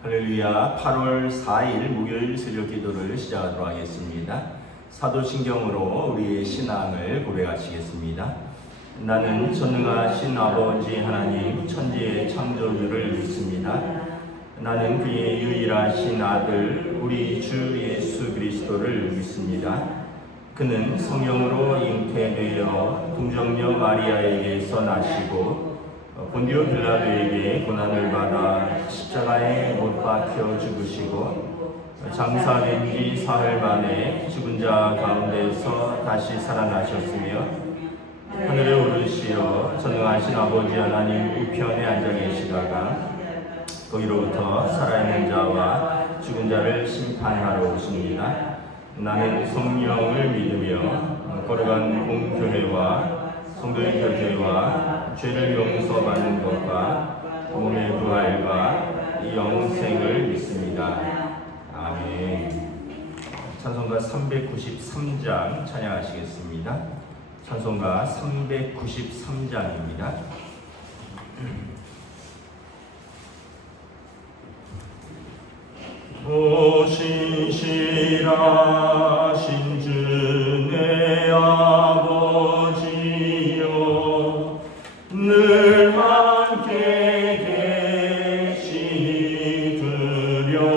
할렐루야. 8월 4일 목요일 새벽 기도를 시작하도록 하겠습니다. 사도신경으로 우리의 신앙을 고백하시겠습니다. 나는 전능하신 아버지 하나님 천지의 창조주를 믿습니다. 나는 그의 유일하신 아들 우리 주 예수 그리스도를 믿습니다. 그는 성령으로 잉태되어 동정녀 마리아에게서 나시고 본디오 빌라도에게 고난을 받아 십자가에 못 박혀 죽으시고 장사된 지 사흘 만에 죽은 자 가운데서 다시 살아나셨으며 하늘에 오르시어 전능하신 아버지 하나님 우편에 앉아 계시다가 거기로부터 살아있는 자와 죽은 자를 심판하러 오십니다. 나는 성령을 믿으며 거룩한 공교회와 성도의 교제와 죄를 용서받는 것과 몸의 부활과 영생을 믿습니다. 아멘. 찬송가 393장 찬양하시겠습니다. 찬송가 393장입니다. 오 신실하신 주 내 아버지여 늘 함께 계시니 두려움없네.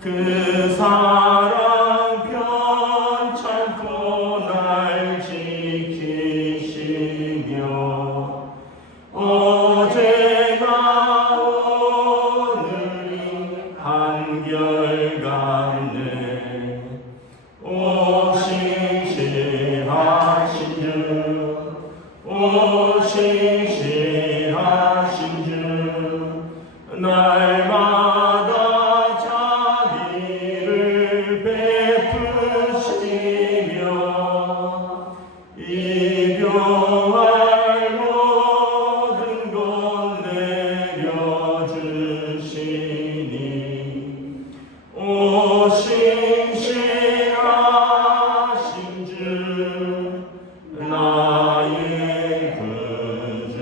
그 사랑 편찮고 날 지키시며 어제나 오늘이 한결같네. 오 신실하신 주, 오 신실하신 주, 날마다 자비를 베푸시며 일용할 모든 것 내려주시니 오 신실하신 주 나의 구주.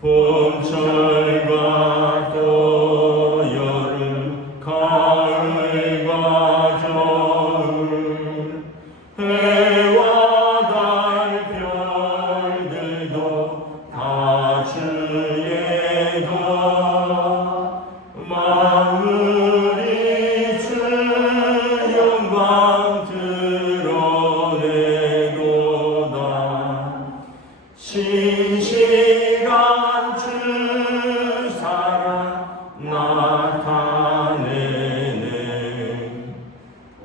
봄철과 또 여름 가을과 겨울 해와 달 별들도 다 주의 것. 마무리 주 영광 드러내도다. 신실한 주 사랑 나타내네.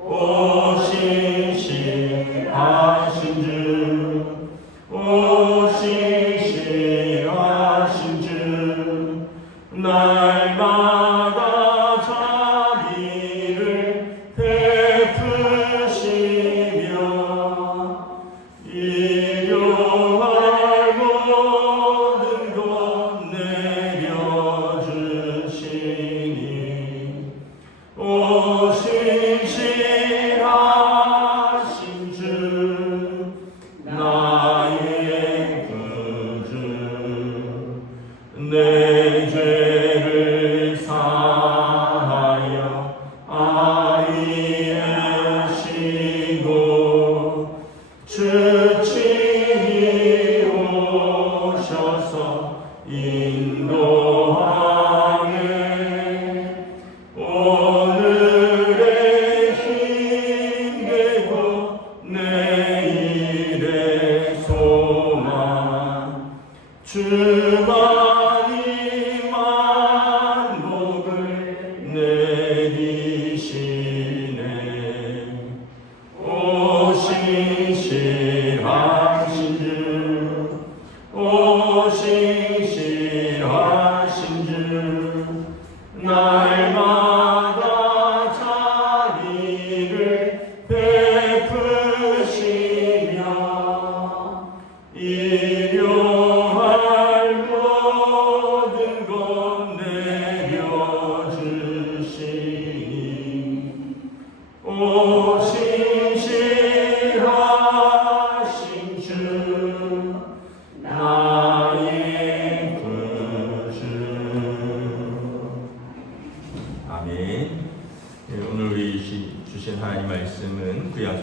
오 신실하신 주, 오 신실하신 주, 날마다 자비를 베푸시며 일용할 모든 것 내려주시니 오 신실하신 주 나의 구주. 내 죄를 사하여 아이에 시고 주 친히 오셔서 인도하네. 오늘의 힘되고 내일의 소망 주만이 만복을 내리시네. 오 신실하신 주, 오 신실하신 주, 날마다 자비를 베푸시며 일용할 것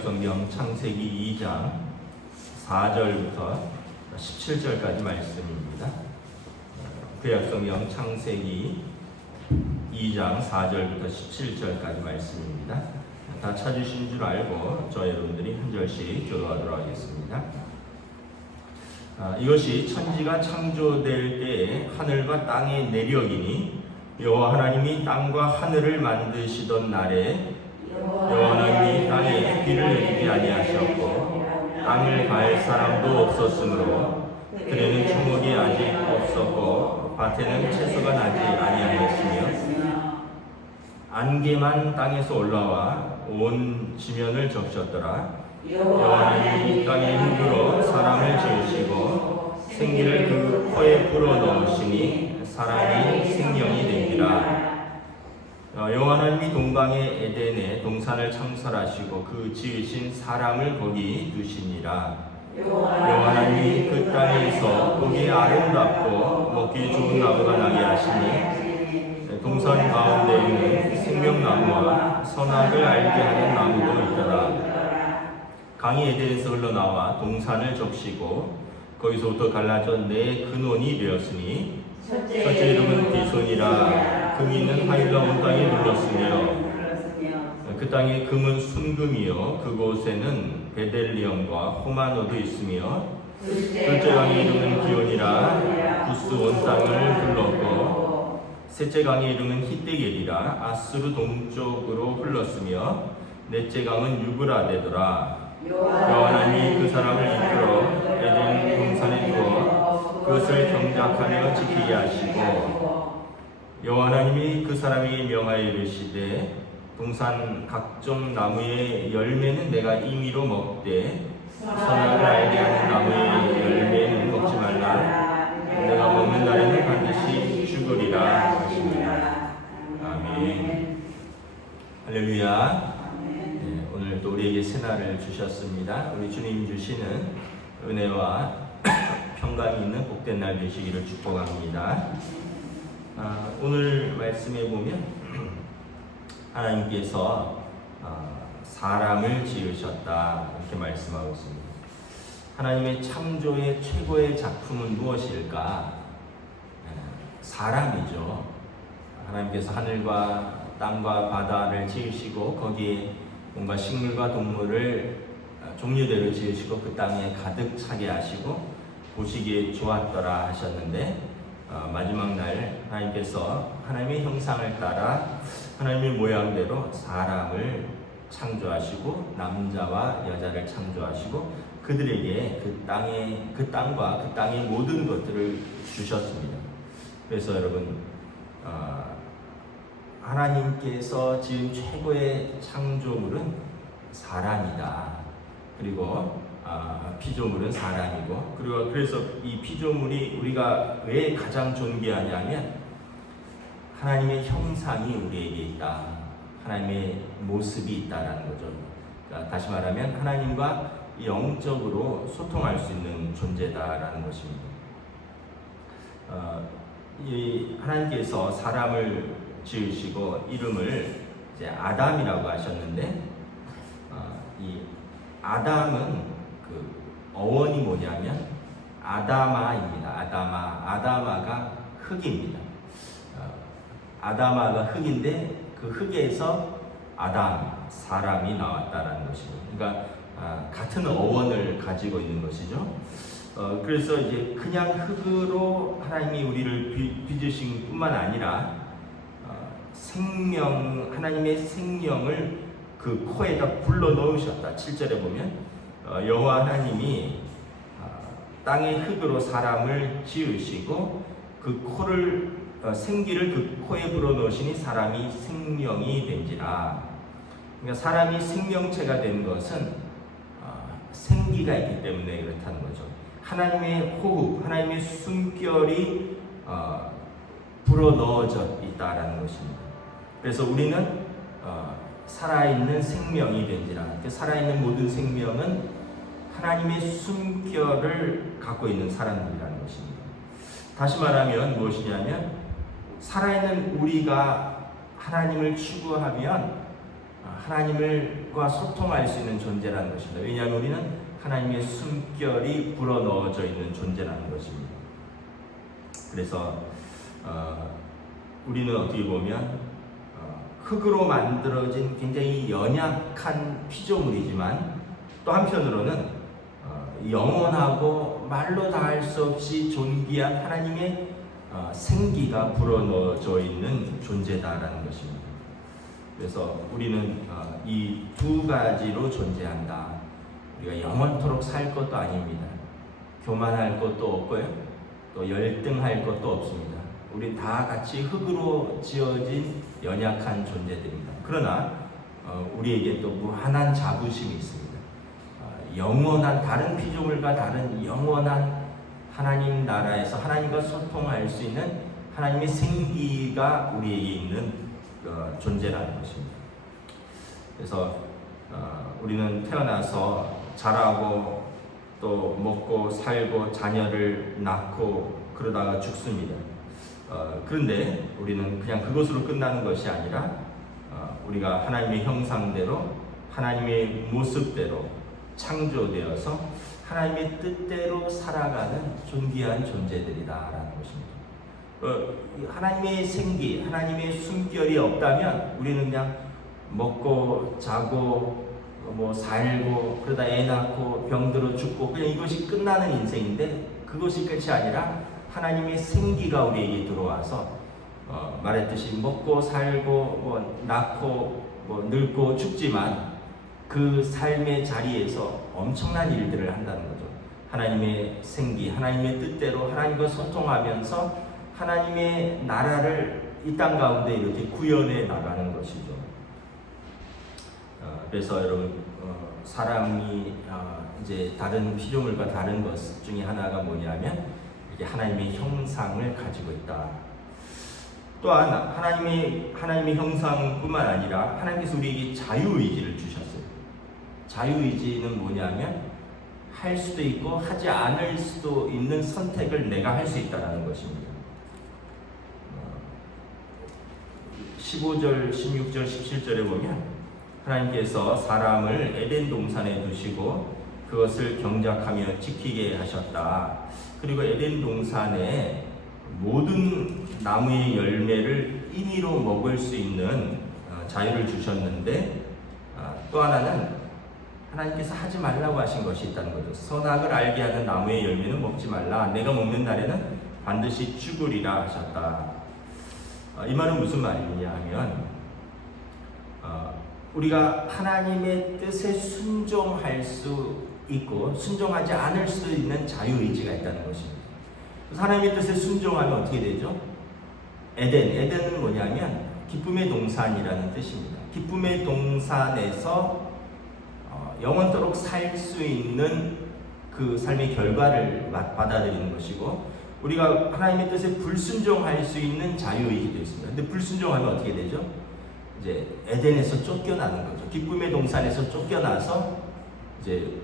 구약성경 창세기 2장 4절부터 17절까지 말씀입니다. 구약성경 창세기 2장 4절부터 17절까지 말씀입니다. 다 찾으신 줄 알고 저 여러분들이 한 절씩 교도하도록 하겠습니다. 이것이 천지가 창조될 때에 하늘과 땅의 내력이니 여호와 하나님이 땅과 하늘을 만드시던 날에 여호와 하나님이 땅에 비를 내리지 아니하셨고 땅을 갈 사람도 없었으므로 들에는 추목이 아직 없었고 밭에는 채소가 나지 아니하였으며 안개만 땅에서 올라와 온 지면을 적셨더라. 여호와 하나님이 땅의 흙으로 사람을 지으시고 생기를 그 코에 불어넣으시니 사람이 생명이 되니라. 여호와 하나님이 동방의 에덴에 동산을 창설하시고 그 지으신 사람을 거기 두시니라. 여호와 하나님이 그 땅에서 보기 아름답고 먹기 좋은 나무가 나게 하시니 동산 가운데에는 생명나무와 선악을 알게 하는 나무도 있더라. 강이 에덴에서 흘러나와 동산을 적시고 거기서부터 갈라져 네 근원이 되었으니 첫째 이름은 디손이라. 금이는 하일라 온 땅에 눌렀으며 그 땅의 금은 순금이요 그곳에는 베델리엄과 호마노도 있으며 둘째 강의 이름은 기온이라. 부스 온 땅을 둘렀고 셋째 강의 이름은 히데겔이라. 아수르 동쪽으로 흘렀으며 넷째 강은 유브라데더라. 여호와 하나님이 그 사람을 이끌어 에덴 동산에 두어 그것을 경작하며 지키게 하시고 여호와 하나님이 그 사람에게 명하여 이르시되 동산 각종 나무의 열매는 내가 임의로 먹되 선악을 알게 하는 나무의 열매는 먹지 말라. 내가 먹는 날에는 반드시 죽으리라 하시니라. 아멘. 할렐루야. 오늘 또 우리에게 새날을 주셨습니다. 우리 주님 주시는 은혜와 평강이 있는 복된 날 되시기를 축복합니다. 오늘 말씀에 보면 하나님께서 사람을 지으셨다 이렇게 말씀하고 있습니다. 하나님의 창조의 최고의 작품은 무엇일까? 사람이죠. 하나님께서 하늘과 땅과 바다를 지으시고 거기에 뭔가 식물과 동물을 종류대로 지으시고 그 땅에 가득 차게 하시고 보시기에 좋았더라 하셨는데 마지막 날 하나님께서 하나님의 형상을 따라 하나님의 모양대로 사람을 창조하시고 남자와 여자를 창조하시고 그들에게 그 땅과 그 땅의 모든 것들을 주셨습니다. 그래서 여러분 하나님께서 지은 최고의 창조물은 사람이다. 그리고 피조물은 사람이고 그리고 그래서 이 피조물이 우리가 왜 가장 존귀하냐면 하나님의 형상이 우리에게 있다. 하나님의 모습이 있다라는 거죠. 그러니까 다시 말하면 하나님과 영적으로 소통할 수 있는 존재다라는 것입니다. 이 하나님께서 사람을 지으시고 이름을 이제 아담이라고 하셨는데 이 아담은 그 어원이 뭐냐면 아다마입니다. 아다마가 흙입니다. 아다마가 흙인데 그 흙에서 아담 사람이 나왔다라는 것입니다. 그러니까 같은 어원을 가지고 있는 것이죠. 그래서 이제 그냥 흙으로 하나님이 우리를 빚으신 뿐만 아니라 하나님의 생명을 그 코에다 불러 넣으셨다. 7절에 보면 여호와 하나님이 땅의 흙으로 사람을 지으시고 그 코를 생기를 그 코에 불어 넣으시니 사람이 생명이 된지라. 그러니까 사람이 생명체가 된 것은 생기가 있기 때문에 그렇다는 거죠. 하나님의 호흡, 하나님의 숨결이 불어 넣어져 있다라는 것입니다. 그래서 우리는 살아있는 생명이 된지라. 살아있는 모든 생명은 하나님의 숨결을 갖고 있는 사람들이라는 것입니다. 다시 말하면 무엇이냐면 살아있는 우리가 하나님을 추구하면 하나님과 소통할 수 있는 존재라는 것입니다. 왜냐하면 우리는 하나님의 숨결이 불어넣어져 있는 존재라는 것입니다. 그래서 우리는 어떻게 보면 흙으로 만들어진 굉장히 연약한 피조물이지만 또 한편으로는 영원하고 말로 다 할 수 없이 존귀한 하나님의 생기가 불어넣어져 있는 존재다라는 것입니다. 그래서 우리는 이 두 가지로 존재한다. 우리가 영원토록 살 것도 아닙니다. 교만할 것도 없고요. 또 열등할 것도 없습니다. 우리 다 같이 흙으로 지어진 연약한 존재들입니다. 그러나 우리에게 또 무한한 자부심이 있습니다. 영원한 다른 피조물과 다른 영원한 하나님 나라에서 하나님과 소통할 수 있는 하나님의 생기가 우리에게 있는 존재라는 것입니다. 그래서 우리는 태어나서 자라고 또 먹고 살고 자녀를 낳고 그러다가 죽습니다. 그런데 우리는 그냥 그것으로 끝나는 것이 아니라 우리가 하나님의 형상대로 하나님의 모습대로 창조되어서 하나님의 뜻대로 살아가는 존귀한 존재들이다라는 것입니다. 하나님의 생기, 하나님의 숨결이 없다면 우리는 그냥 먹고 자고 뭐 살고 그러다 애 낳고 병들어 죽고 그냥 이것이 끝나는 인생인데 그것이 끝이 아니라 하나님의 생기가 우리에게 들어와서 말했듯이 먹고 살고 뭐 낳고 뭐 늙고 죽지만 그 삶의 자리에서 엄청난 일들을 한다는 거죠. 하나님의 생기, 하나님의 뜻대로 하나님과 소통하면서 하나님의 나라를 이 땅 가운데 이렇게 구현해 나가는 것이죠. 그래서 여러분 사람이 이제 다른 피조물과 다른 것 중에 하나가 뭐냐면 이게 하나님의 형상을 가지고 있다. 또한 하나님의 형상뿐만 아니라 하나님께서 우리에게 자유의지를 주셨어요. 자유의지는 뭐냐면 할 수도 있고 하지 않을 수도 있는 선택을 내가 할 수 있다는 것입니다. 15절, 16절, 17절에 보면 하나님께서 사람을 에덴 동산에 두시고 그것을 경작하며 지키게 하셨다. 그리고 에덴 동산에 모든 나무의 열매를 임의로 먹을 수 있는 자유를 주셨는데 또 하나는 하나님께서 하지 말라고 하신 것이 있다는 거죠. 선악을 알게 하는 나무의 열매는 먹지 말라. 내가 먹는 날에는 반드시 죽으리라 하셨다. 이 말은 무슨 말이냐 하면 우리가 하나님의 뜻에 순종할 수 있고 순종하지 않을 수 있는 자유의지가 있다는 것입니다. 그래서 하나님의 뜻에 순종하면 어떻게 되죠? 에덴은 뭐냐면 기쁨의 동산이라는 뜻입니다. 기쁨의 동산에서 영원토록 살 수 있는 그 삶의 결과를 받아들이는 것이고 우리가 하나님의 뜻에 불순종할 수 있는 자유의지도 있습니다. 근데 불순종하면 어떻게 되죠? 이제 에덴에서 쫓겨나는 거죠. 기쁨의 동산에서 쫓겨나서 이제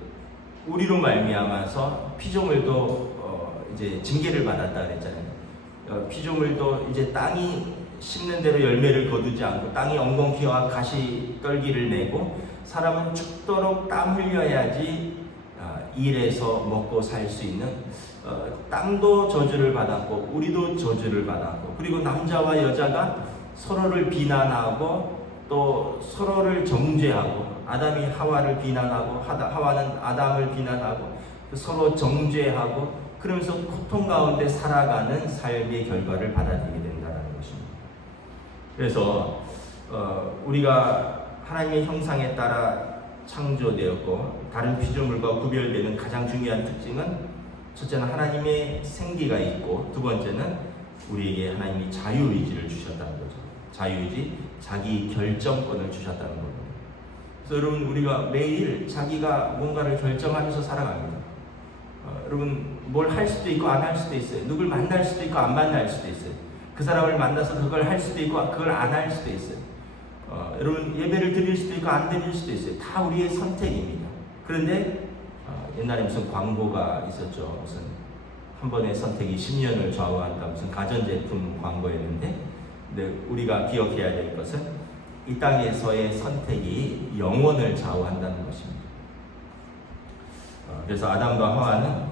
우리로 말미암아서 피조물도 이제 징계를 받았다 그랬잖아요. 피조물도 이제 땅이 심는 대로 열매를 거두지 않고 땅이 엉겅퀴와 가시 떨기를 내고 사람은 죽도록 땀 흘려야지 일해서 먹고 살 수 있는 땅도 저주를 받았고 우리도 저주를 받았고 그리고 남자와 여자가 서로를 비난하고 또 서로를 정죄하고 아담이 하와를 비난하고 하와는 아담을 비난하고 서로 정죄하고 그러면서 고통 가운데 살아가는 삶의 결과를 받아들이게 된다는 것입니다. 그래서 우리가 하나님의 형상에 따라 창조되었고 다른 피조물과 구별되는 가장 중요한 특징은 첫째는 하나님의 생기가 있고 두 번째는 우리에게 하나님이 자유의지를 주셨다는 거죠. 자유의지, 자기 결정권을 주셨다는 겁니다. 그래서 여러분 우리가 매일 자기가 뭔가를 결정하면서 살아갑니다. 여러분 뭘 할 수도 있고 안 할 수도 있어요. 누굴 만날 수도 있고 안 만날 수도 있어요. 그 사람을 만나서 그걸 할 수도 있고 그걸 안 할 수도 있어요. 여러분 예배를 드릴 수도 있고 안 드릴 수도 있어요. 다 우리의 선택입니다. 그런데 옛날에 무슨 광고가 있었죠. 무슨 한 번의 선택이 10년을 좌우한다. 무슨 가전제품 광고였는데 근데 우리가 기억해야 될 것은 이 땅에서의 선택이 영원을 좌우한다는 것입니다. 그래서 아담과 하와는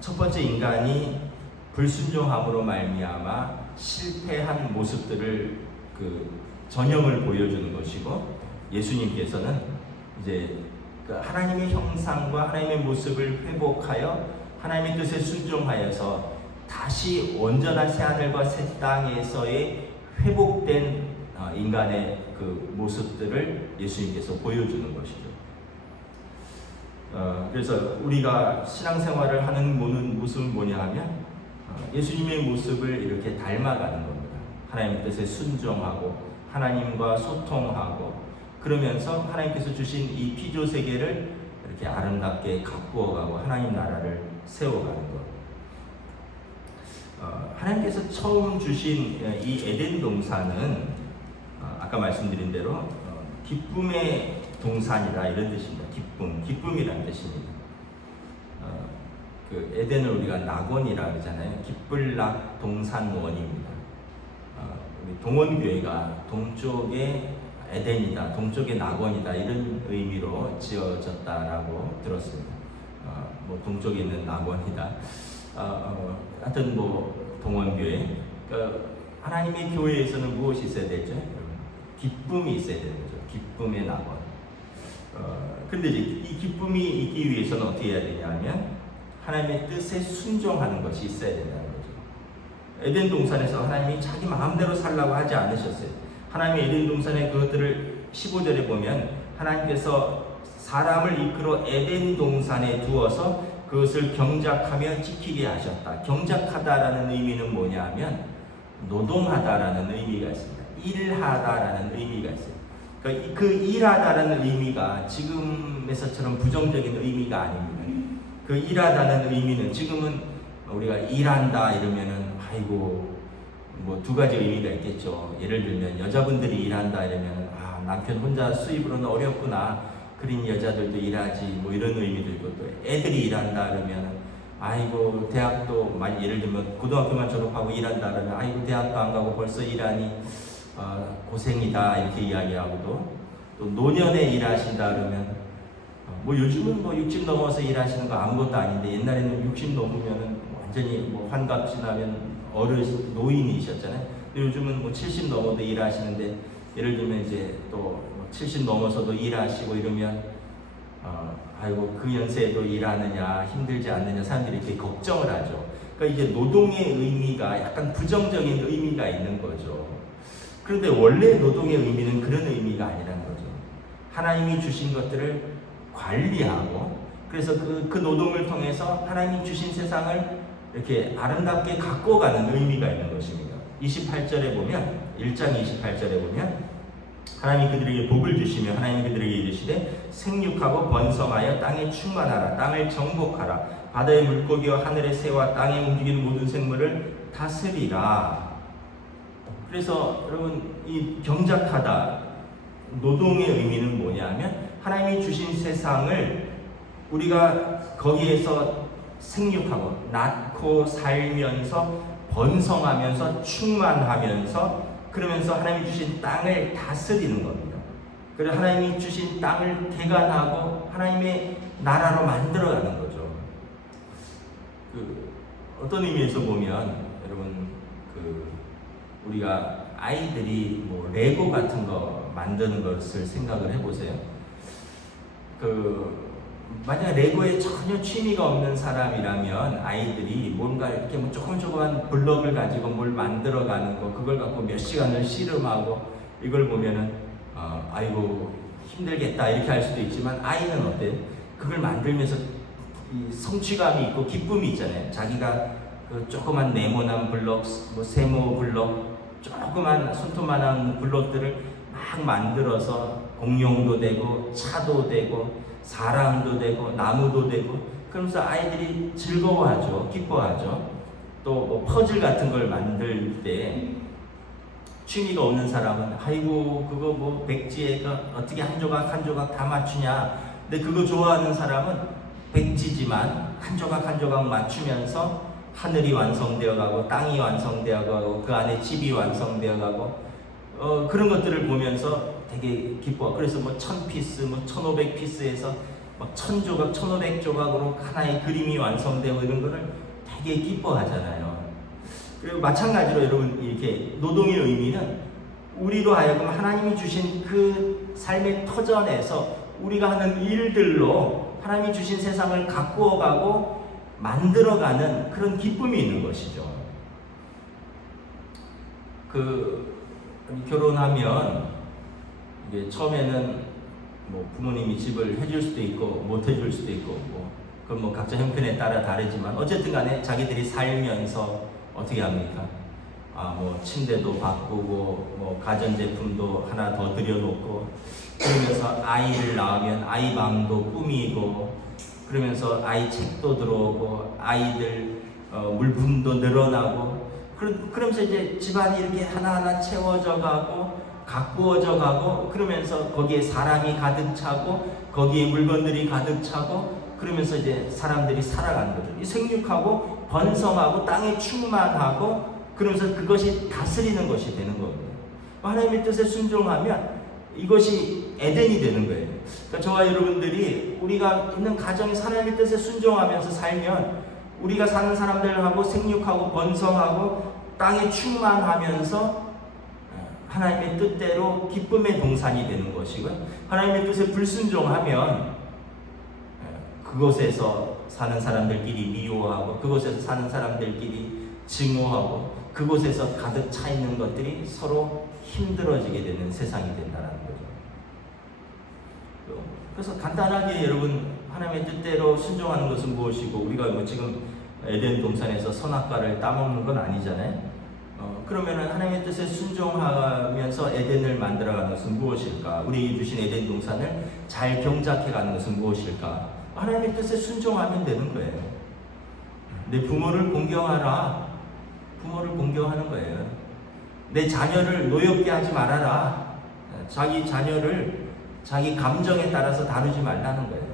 첫 번째 인간이 불순종함으로 말미암아 실패한 모습들을 그 전형을 보여주는 것이고, 예수님께서는 이제 그 하나님의 형상과 하나님의 모습을 회복하여 하나님의 뜻에 순종하여서 다시 온전한 새하늘과 새 땅에서의 회복된 인간의 그 모습들을 예수님께서 보여주는 것이죠. 그래서 우리가 신앙생활을 하는 모습은 뭐냐 하면 예수님의 모습을 이렇게 닮아가는 겁니다. 하나님의 뜻에 순종하고 하나님과 소통하고, 그러면서 하나님께서 주신 이 피조 세계를 이렇게 아름답게 가꾸어가고 하나님 나라를 세워가는 것. 하나님께서 처음 주신 이 에덴 동산은 아까 말씀드린 대로 기쁨의 동산이다 이런 뜻입니다. 기쁨이라는 뜻입니다. 그 에덴을 우리가 낙원이라 그러잖아요. 기쁠낙 동산원입니다. 우리 동원교회가 동쪽에 에덴이다, 동쪽의 낙원이다 이런 의미로 지어졌다라고 들었습니다. 뭐 동쪽에 있는 낙원이다. 하여튼 뭐 동원교회. 하나님의 교회에서는 무엇이 있어야 되죠? 기쁨이 있어야 되는 거죠. 기쁨의 낙원. 근데 이제 이 기쁨이 있기 위해서는 어떻게 해야 되냐면 하나님의 뜻에 순종하는 것이 있어야 된다는 거죠. 에덴 동산에서 하나님이 자기 마음대로 살라고 하지 않으셨어요. 하나님의 에덴 동산의 그것들을 15절에 보면 하나님께서 사람을 이끌어 에덴 동산에 두어서 그것을 경작하며 지키게 하셨다. 경작하다라는 의미는 뭐냐면 노동하다라는 의미가 있습니다. 일하다라는 의미가 있어요. 그러니까 그 일하다라는 의미가 지금에서처럼 부정적인 의미가 아닙니다. 그 일하다는 의미는 지금은 우리가 일한다 이러면은 아이고 뭐 두 가지 의미가 있겠죠. 예를 들면 여자분들이 일한다 이러면 남편 혼자 수입으로는 어렵구나. 그린 여자들도 일하지 뭐 이런 의미도 있고, 또 애들이 일한다 그러면 아이고 대학도 예를 들면 고등학교만 졸업하고 일한다 그러면 아이고 대학도 안 가고 벌써 일하니 고생이다 이렇게 이야기하고도, 또 노년에 일하신다 그러면 뭐 요즘은 뭐 60 넘어서 일하시는 거 아무것도 아닌데 옛날에는 60 넘으면은 완전히 뭐 환갑 지나면 노인이셨잖아요. 근데 요즘은 뭐 70 넘어도 일하시는데, 예를 들면 이제 또 70 넘어서도 일하시고 이러면 아이고 그 연세에도 일하느냐 힘들지 않느냐 사람들이 이렇게 걱정을 하죠. 그러니까 이제 노동의 의미가 약간 부정적인 의미가 있는 거죠. 그런데 원래 노동의 의미는 그런 의미가 아니라는 거죠. 하나님이 주신 것들을 관리하고, 그래서 그 노동을 통해서 하나님이 주신 세상을 이렇게 아름답게 가꿔가는 의미가 있는 것입니다. 28절에 보면 1장 28절에 보면 하나님이 그들에게 복을 주시며 하나님이 그들에게 이르시되 생육하고 번성하여 땅에 충만하라. 땅을 정복하라. 바다의 물고기와 하늘의 새와 땅에 움직이는 모든 생물을 다스리라. 그래서 여러분 이 경작하다 노동의 의미는 뭐냐면 하나님이 주신 세상을 우리가 거기에서 생육하고 낳고 살면서 번성하면서 충만하면서 그러면서 하나님이 주신 땅을 다스리는 겁니다. 그래서 하나님이 주신 땅을 개간하고 하나님의 나라로 만들어가는 거죠. 어떤 의미에서 보면 여러분 우리가 아이들이 뭐 레고 같은 거 만드는 것을 생각을 해보세요. 만약 레고에 전혀 취미가 없는 사람이라면 아이들이 뭔가 이렇게 뭐 조그만 블럭을 가지고 뭘 만들어가는 거, 그걸 갖고 몇 시간을 씨름하고 이걸 보면은 아이고 힘들겠다 이렇게 할 수도 있지만, 아이는 어때? 그걸 만들면서 이 성취감이 있고 기쁨이 있잖아요. 자기가 그 조그만 네모난 블럭, 뭐 세모 블럭, 조그만 손톱만한 블럭들을 막 만들어서 공룡도 되고 차도 되고 사람도 되고 나무도 되고, 그러면서 아이들이 즐거워하죠. 기뻐하죠. 또 뭐 퍼즐 같은 걸 만들 때 취미가 없는 사람은 아이고 그거 뭐 백지에 어떻게 한 조각 한 조각 다 맞추냐. 근데 그거 좋아하는 사람은 백지지만 한 조각 한 조각 맞추면서 하늘이 완성되어 가고 땅이 완성되어 가고 그 안에 집이 완성되어 가고 그런 것들을 보면서 되게 기뻐. 그래서 뭐 1000피스, 뭐 1500피스에서 막 1000조각, 1500조각으로 하나의 그림이 완성되고 이런 거를 되게 기뻐하잖아요. 그리고 마찬가지로 여러분 이렇게 노동의 의미는 우리로 하여금 하나님이 주신 그 삶의 터전에서 우리가 하는 일들로 하나님이 주신 세상을 가꾸어가고 만들어가는 그런 기쁨이 있는 것이죠. 결혼하면 이게 처음에는 뭐 부모님이 집을 해줄 수도 있고 못 해줄 수도 있고 그건 뭐 각자 형편에 따라 다르지만 어쨌든 간에 자기들이 살면서 어떻게 합니까? 뭐 침대도 바꾸고 뭐 가전제품도 하나 더 들여놓고 그러면서 아이를 낳으면 아이 방도 꾸미고 그러면서 아이 책도 들어오고 아이들 물품도 늘어나고 그러면서 이제 집안이 이렇게 하나하나 채워져 가고 가꾸어져 가고 그러면서 거기에 사람이 가득 차고 거기에 물건들이 가득 차고 그러면서 이제 사람들이 살아가는 거죠. 이 생육하고 번성하고 땅에 충만하고 그러면서 그것이 다스리는 것이 되는 거거든요. 하나님의 뜻에 순종하면 이것이 에덴이 되는 거예요. 그러니까 저와 여러분들이 우리가 있는 가정이 하나님의 뜻에 순종하면서 살면 우리가 사는 사람들하고 생육하고 번성하고 땅에 충만하면서 하나님의 뜻대로 기쁨의 동산이 되는 것이고요. 하나님의 뜻에 불순종하면 그곳에서 사는 사람들끼리 미워하고 그곳에서 사는 사람들끼리 증오하고 그곳에서 가득 차 있는 것들이 서로 힘들어지게 되는 세상이 된다는 거죠. 그래서 간단하게 여러분 하나님의 뜻대로 순종하는 것은 무엇이고 우리가 뭐 지금 에덴 동산에서 선악과를 따먹는 건 아니잖아요. 그러면은 하나님의 뜻에 순종하면서 에덴을 만들어가는 것은 무엇일까? 우리에게 주신 에덴 동산을 잘 경작해가는 것은 무엇일까? 하나님의 뜻에 순종하면 되는 거예요. 내 부모를 공경하라. 부모를 공경하는 거예요. 내 자녀를 노엽게 하지 말아라. 자기 자녀를 자기 감정에 따라서 다루지 말라는 거예요.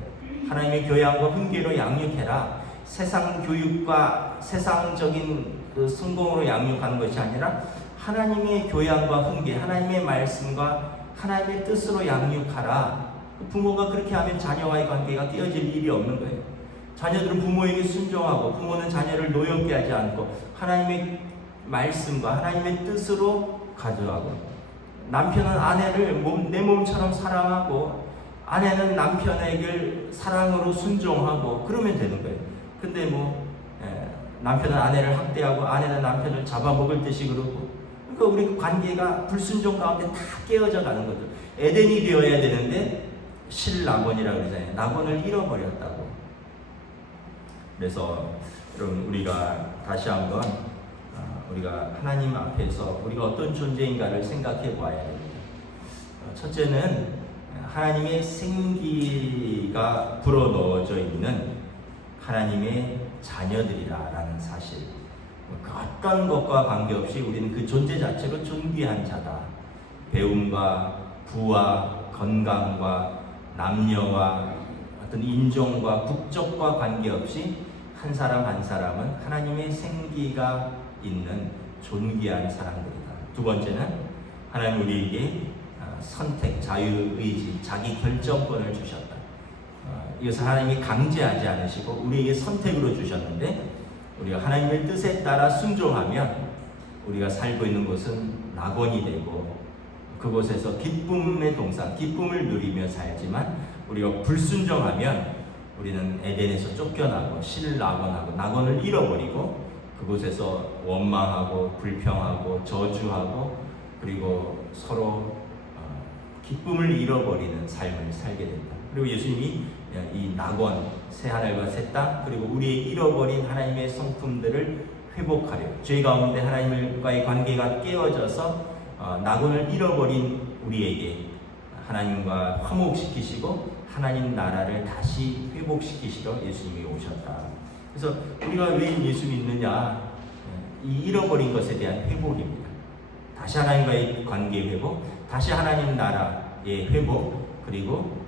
하나님의 교양과 훈계로 양육해라. 세상 교육과 세상적인 그 성공으로 양육하는 것이 아니라 하나님의 교양과 훈계, 하나님의 말씀과 하나님의 뜻으로 양육하라. 부모가 그렇게 하면 자녀와의 관계가 깨어질 일이 없는 거예요. 자녀들은 부모에게 순종하고 부모는 자녀를 노엽게 하지 않고 하나님의 말씀과 하나님의 뜻으로 가져가고 남편은 아내를 내 몸처럼 사랑하고 아내는 남편에게 사랑으로 순종하고 그러면 되는 거예요. 근데 남편은 아내를 학대하고 아내는 남편을 잡아먹을 듯이 그러고 그러니까 우리 관계가 불순종 가운데 다 깨어져 가는 거죠. 에덴이 되어야 되는데 실낙원이라고 그러잖아요. 낙원을 잃어버렸다고. 그래서 여러분 우리가 다시 한번 우리가 하나님 앞에서 우리가 어떤 존재인가를 생각해 보아야 됩니다. 첫째는 하나님의 생기가 불어넣어져 있는 하나님의 자녀들이라는 사실. 그 어떤 것과 관계없이 우리는 그 존재 자체로 존귀한 자다. 배움과 부와 건강과 남녀와 어떤 인종과 국적과 관계없이 한 사람 한 사람은 하나님의 생기가 있는 존귀한 사람들이다. 두 번째는 하나님 우리에게 선택, 자유의지, 자기 결정권을 주셨다. 이것을 하나님이 강제하지 않으시고 우리에게 선택으로 주셨는데 우리가 하나님의 뜻에 따라 순종하면 우리가 살고 있는 곳은 낙원이 되고 그곳에서 기쁨의 동산, 기쁨을 누리며 살지만 우리가 불순종하면 우리는 에덴에서 쫓겨나고 실낙원하고 낙원을 잃어버리고 그곳에서 원망하고 불평하고 저주하고 그리고 서로 기쁨을 잃어버리는 삶을 살게 된다. 그리고 예수님이 이 낙원, 새하늘과 새 땅 그리고 우리의 잃어버린 하나님의 성품들을 회복하려 죄 가운데 하나님과의 관계가 깨어져서 낙원을 잃어버린 우리에게 하나님과 화목시키시고 하나님 나라를 다시 회복시키시러 예수님이 오셨다. 그래서 우리가 왜 예수 믿느냐? 이 잃어버린 것에 대한 회복입니다. 다시 하나님과의 관계 회복, 다시 하나님 나라의 회복, 그리고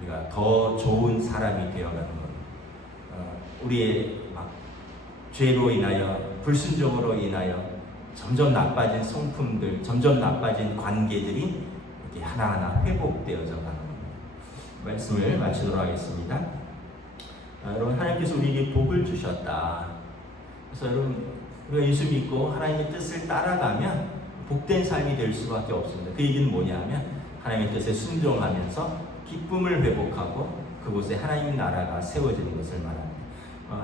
우리가 더 좋은 사람이 되어가는 것. 우리의 죄로 인하여 불순종으로 인하여 점점 나빠진 성품들, 점점 나빠진 관계들이 이렇게 하나하나 회복되어져 가는 겁니다. 말씀을 마치도록 하겠습니다. 여러분, 하나님께서 우리에게 복을 주셨다. 그래서 여러분, 우리가 예수 믿고 하나님의 뜻을 따라가면 복된 삶이 될 수밖에 없습니다. 그 얘기는 뭐냐면 하나님의 뜻에 순종하면서 기쁨을 회복하고 그곳에 하나님 나라가 세워지는 것을 말합니다.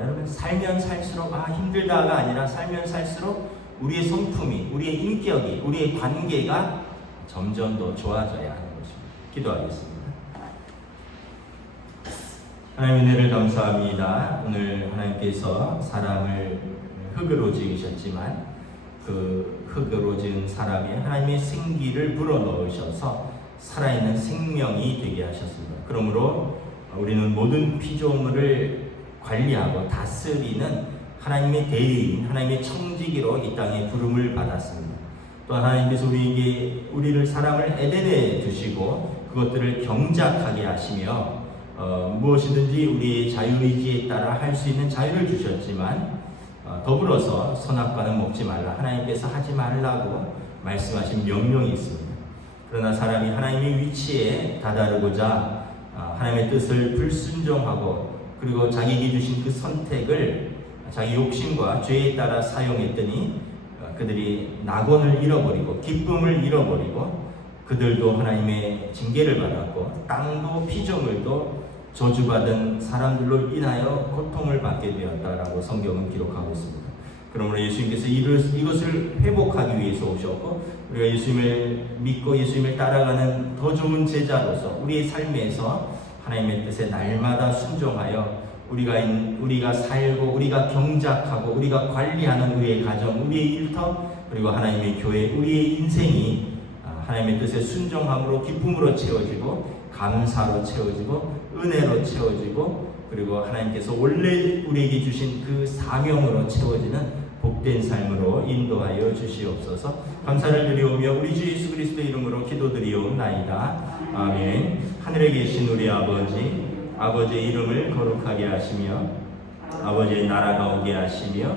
여러분, 살면 살수록 힘들다가 아니라 살면 살수록 우리의 성품이, 우리의 인격이, 우리의 관계가 점점 더 좋아져야 하는 것입니다. 기도하겠습니다. 하나님 은혜를 감사합니다. 오늘 하나님께서 사람을 흙으로 지으셨지만 그 흙으로 지은 사람이 하나님의 생기를 불어넣으셔서 살아있는 생명이 되게 하셨습니다. 그러므로 우리는 모든 피조물을 관리하고 다스리는 하나님의 대리인, 하나님의 청지기로 이 땅에 부름을 받았습니다. 또 하나님께서 우리를 사람을 에덴에 두시고 그것들을 경작하게 하시며 무엇이든지 우리의 자유의지에 따라 할 수 있는 자유를 주셨지만 더불어서 선악과는 먹지 말라, 하나님께서 하지 말라고 말씀하신 명령이 있습니다. 그러나 사람이 하나님의 위치에 다다르고자 하나님의 뜻을 불순종하고 그리고 자기에게 주신 그 선택을 자기 욕심과 죄에 따라 사용했더니 그들이 낙원을 잃어버리고 기쁨을 잃어버리고 그들도 하나님의 징계를 받았고 땅도 피조물도 저주받은 사람들로 인하여 고통을 받게 되었다라고 성경은 기록하고 있습니다. 그러므로 예수님께서 이것을 회복하기 위해서 오셨고 우리가 예수님을 믿고 예수님을 따라가는 더 좋은 제자로서 우리의 삶에서 하나님의 뜻에 날마다 순종하여 우리가 살고 우리가 경작하고 우리가 관리하는 우리의 가정, 우리의 일터 그리고 하나님의 교회, 우리의 인생이 하나님의 뜻에 순종함으로 기쁨으로 채워지고 감사로 채워지고 은혜로 채워지고 그리고 하나님께서 원래 우리에게 주신 그 사명으로 채워지는 복된 삶으로 인도하여 주시옵소서. 감사를 드리오며 우리 주 예수 그리스도의 이름으로 기도드리옵나이다. 아멘. 하늘에 계신 우리 아버지의 이름을 거룩하게 하시며 아버지의 나라가 오게 하시며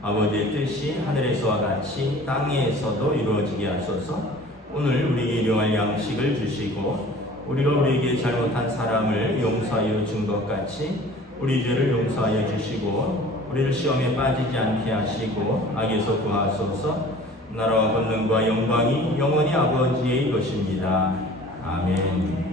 아버지의 뜻이 하늘에서와 같이 땅에서도 이루어지게 하소서. 오늘 우리에게 일용할 양식을 주시고 우리가 우리에게 잘못한 사람을 용서하여 준 것 같이 우리 죄를 용서하여 주시고 우리를 시험에 빠지지 않게 하시고 악에서 구하소서. 나라와 권능과 영광이 영원히 아버지의 것입니다. 아멘.